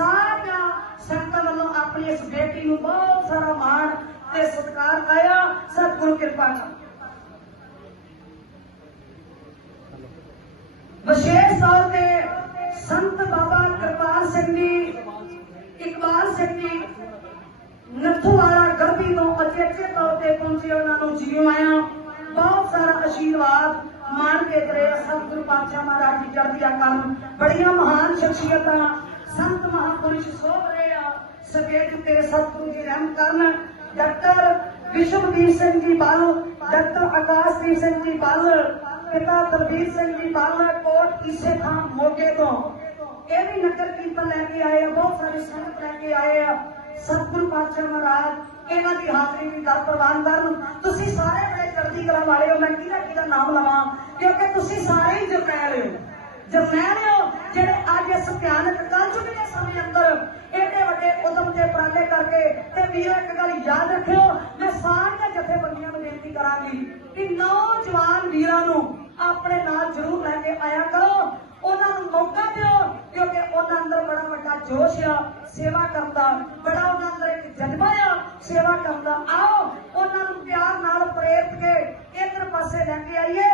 ਸਾਰਿਆਂ ਸੰਗਤਾਂ ਵੱਲੋਂ ਆਪਣੀ ਇਸ ਬੇਟੀ ਨੂੰ ਬਹੁਤ ਸਾਰਾ ਮਾਣ ਤੇ ਸਤਿਕਾਰ ਆਇਆ ਸਤਿਗੁਰੂ ਕਿਰਪਾ ਕਰ ਵਿਸ਼ੇਸ਼ ਤੌਰ ਤੇ ਸੰਤ ਬਾਬਾ ਕਿਰਪਾਲ ਸਿੰਘ ਜੀ, ਇਕਬਾਲ ਸਿੰਘ ਜੀ ਨੱਥੂ ਵਾਲਾ ਗਰਭੀ ਤੋਂ ਅਚੇਚੇ ਤੌਰ ਤੇ ਪਹੁੰਚੇ ਉਹਨਾਂ ਨੂੰ ਜੀਓ ਆਇਆ। ਬਹੁਤ ਸਾਰਾ ਆਸ਼ੀਰਵਾਦ ਮਾਣ ਕੇ ਕਰੇ ਸਤਿਗੁਰੂ ਪਾਤਸ਼ਾਹ ਮਹਾਰਾਜ ਦੀ ਚੜ੍ਹਦੀ ਕਰਨ। ਬੜੀਆਂ ਮਹਾਨ ਸ਼ਖਸੀਅਤਾਂ ਸੰਤ ਮਹਾਪੁਰਸ਼ ਸੋਭ ਰਹੇ ਆ। ਸਵੇਰ ਤੇ ਸਤਿਗੁਰੂ ਜੀ ਰਹਿਮ ਕਰਨ। ਡਾਕਟਰ ਵਿਸ਼ਵਦੀਪ ਸਿੰਘ ਜੀ ਬਾਲ, ਡਾਕਟਰ ਆਕਾਸ਼ਦੀਪ ਸਿੰਘ ਜੀ ਬਾਲ, ਪਿਤਾ ਦਲਬੀਰ ਸਿੰਘ ਜੀ ਬਾਲ ਕੋਟ ਇਸੇ ਥਾਂ ਮੋਗੇ ਤੋਂ। ਇਹ ਵੀ ਨਗਰ ਕੀਰਤਨ ਲੈ ਕੇ ਆਏ ਆ, ਬਹੁਤ ਸਾਰੇ ਸੰਗਤ ਲੈ ਕੇ ਆਏ ਆ। ਸਤਿਗੁਰੂ ਪਾਤਸ਼ਾਹ ਮਹਾਰਾਜ, ਇਹਨਾਂ ਦੀ ਹਾਜ਼ਰੀ ਵੀ ਦਰ ਪ੍ਰਵਾਨ ਕਰਨ। ਤੁਸੀਂ ਸਾਰੇ ਬੜੇ ਚੜ੍ਹਦੀ ਕਲਾ ਵਾਲੇ ਹੋ ਮੈਂ ਕਿਹਦਾ ਕਿਹਦਾ ਨਾਮ ਲਵਾਂ? ਕਿਉਂਕਿ ਤੁਸੀਂ ਸਾਰੇ ਹੀ ਜਰਨੈਲ ਹੋ ਜਰਨੈਲ ਜਿਹੜੇ ਅੱਜ ਇਸ ਭਿਆਨਕ ਕਲਯੁਗ ਦੇ ਸਮੇਂ ਅੰਦਰ, ਏਡੇ ਵੱਡੇ ਉਦਮ ਤੇ ਉਪਰਾਲੇ ਕਰਕੇ, ਤੇ ਵੀਰੋ ਇੱਕ ਗੱਲ ਯਾਦ ਰੱਖਿਓ, ਮੈਂ ਸਾਰੀਆਂ ਜਥੇਬੰਦੀਆਂ ਨੂੰ ਬੇਨਤੀ ਕਰਾਂਗੀ ਕਿ ਨੌਜਵਾਨ ਵੀਰਾਂ ਨੂੰ ਆਪਣੇ ਨਾਲ ਜ਼ਰੂਰ ਲੈ ਕੇ ਆਇਆ ਕਰੋ। ਉਹਨਾਂ ਨੂੰ ਮੌਕਾ ਦਿਓ, ਕਿਉਂਕਿ ਉਹਨਾਂ ਅੰਦਰ ਬੜਾ ਵੱਡਾ ਜੋਸ਼ ਆ, ਸੇਵਾ ਕਰਨ ਦਾ। ਬੜਾ ਉਹਨਾਂ ਅੰਦਰ ਇੱਕ ਜਜ਼ਬਾ ਆ, ਸੇਵਾ ਕਰਨ ਦਾ। ਆਓ, ਉਹਨਾਂ ਨੂੰ ਪਿਆਰ ਨਾਲ ਪ੍ਰੇਰਿਤ ਕੇ ਇਧਰ ਪਾਸੇ ਲੈ ਕੇ ਆਈਏ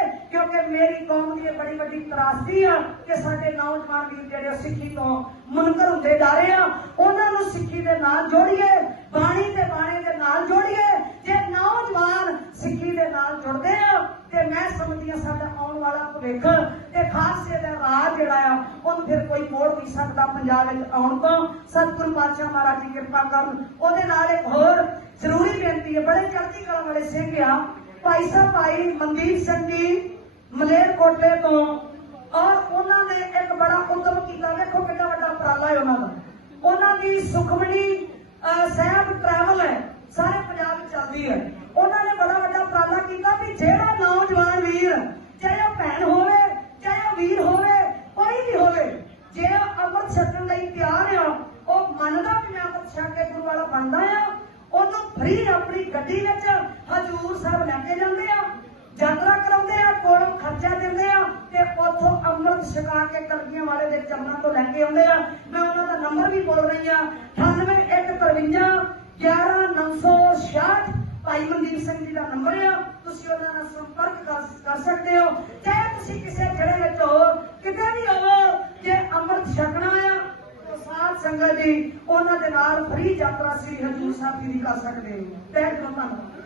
ਕਿਉਂਕਿ ਮੇਰੀ ਕੌਮ ਦੀ ਇਹ ਬੜੀ ਵੱਡੀ ਤਰਾਸਦੀ ਆ ਕਿ ਸਾਡੇ ਨੌਜਵਾਨ ਵੀਰ ਜਿਹੜੇ ਸਿੱਖੀ ਤੋਂ ਮੁਨਕਰ ਹੁੰਦੇ ਜਾ ਰਹੇ ਆ, ਉਹਨਾਂ ਨੂੰ ਸਿੱਖੀ ਦੇ ਨਾਲ ਜੋੜੀਏ, ਬਾਣੀ ਤੇ ਬਾਣੇ ਦੇ ਨਾਲ ਜੋੜੀਏ। ਜੇ ਨੌਜਵਾਨ ਸਿੱਖੀ ਦੇ ਨਾਲ ਜੁੜਦੇ ਆ, ਤੇ ਮੈਂ ਸਮਝਦੀ ਹਾਂ ਸਾਡਾ ਆਉਣ ਵਾਲਾ ਭਵਿੱਖ ਤੇ ਖਾਲਸੇ ਦਾ ਰਾਜ ਜਿਹੜਾ ਆ, ਉਹਨੂੰ ਫਿਰ ਕੋਈ ਮੋੜ ਨਹੀਂ ਸਕਦਾ ਪੰਜਾਬ ਵਿੱਚ ਆਉਣ ਤੋਂ। ਸਤਿਗੁਰੂ ਪਾਤਸ਼ਾਹ ਮਹਾਰਾਜ ਜੀ ਕਿਰਪਾ ਕਰਨ। ਉਹਦੇ ਨਾਲ ਇੱਕ ਹੋਰ ਜ਼ਰੂਰੀ ਬੇਨਤੀ ਹੈ, ਬੜੇ ਚੜ੍ਹਦੀ ਕਲਾ ਵਾਲੇ ਸਿੰਘ ਆ। ਭਾਈ ਸਾਹਿਬ, ਭਾਈ ਮਨਦੀਪ ਸਿੰਘ ਜੀ ਮਲੇਰਕੋਟਲੇ ਤੋਂ। ਔਰ ਉਹਨਾਂ ਨੇ ਇੱਕ ਬੜਾ ਉਦਮ ਕੀਤਾ। ਵੇਖੋ ਕਿੰਨਾ ਵੱਡਾ ਉਪਰਾਲਾ ਹੈ ਉਹਨਾਂ ਦਾ। ਉਹਨਾਂ ਦੀ ਸੁਖਮਣੀ ਅਹ, ਟਰੈਵਲ ਹੈ। ਸਾਰੇ ਪੰਜਾਬ ਵਿੱਚ ਚੱਲਦੀ ਹੈ। ਉਹਨਾਂ ਨੇ ਬੜਾ ਵੱਡਾ ਉਪਰਾਲਾ ਕੀਤਾ ਵੀ ਜਿਹੜਾ ਨੌਜਵਾਨ ਵੀਰ ਚਾਹੇ ਉਹ ਭੈਣ ਹੋਵੇ ਚਾਹੇ ਉਹ ਵੀਰ ਹੋਵੇ ਕੋਈ ਵੀ ਹੋਵੇ ਜੇ ਉਹ ਅੰਮ੍ਰਿਤ ਛਕਣ ਲਈ ਤਿਆਰ ਆ ਉਹ ਮੰਨਦਾ ਵੀ ਮੈਂ ਅੰਮ੍ਰਿਤ ਛਕ ਕੇ ਗੁਰੂ ਵਾਲਾ ਬਣਦਾ ਆ ਉਹਨੂੰ ਫ੍ਰੀ ਆਪਣੀ ਗੱਡੀ ਵਿੱਚ ਹਜੂਰ ਸਾਹਿਬ ਲੈ ਕੇ ਜਾਂਦੇ ਆ ਯਾਤਰਾ ਕਰਾਉਂਦੇ ਆ ਕੋਲੋਂ ਖਰਚਾ ਦਿੰਦੇ ਆ ਤੇ ਉੱਥੋਂ ਅੰਮ੍ਰਿਤ ਛਕਾ ਕੇ ਕਲਗੀਆਂ ਵਾਲੇ ਦੇ ਚਰਨਾਂ ਤੋਂ ਲੈ ਕੇ ਆਉਂਦੇ ਆ। ਮੈਂ ਉਹਨਾਂ ਦਾ ਨੰਬਰ ਵੀ ਬੋਲ ਰਹੀ ਆ 9815 11966 ਭਾਈ ਮਨਦੀਪ ਸਿੰਘ ਜੀ ਦਾ ਨੰਬਰ ਆ। ਤੁਸੀਂ ਉਹਨਾਂ ਨਾਲ ਸੰਪਰਕ ਕਰ ਸਕਦੇ ਹੋ। ਚਾਹੇ ਤੁਸੀਂ ਕਿਸੇ ਜਿਹੜੇ ਵਿੱਚ ਹੋ, ਕਿਤੇ ਵੀ ਹੋਵੋ, ਜੇ ਅੰਮ੍ਰਿਤ ਛਕਣਾ ਆ ਸਾਧ ਸੰਗਤ ਜੀ ਉਹਨਾਂ ਦੇ ਨਾਲ ਫ੍ਰੀ ਯਾਤਰਾ ਸ੍ਰੀ ਹਜੂਰ ਸਾਹਿਬ ਜੀ ਦੀ ਕਰ ਸਕਦੇ ਹੋ। ਤਹਿ ਦਿਲੋਂ ਧੰਨਵਾਦ।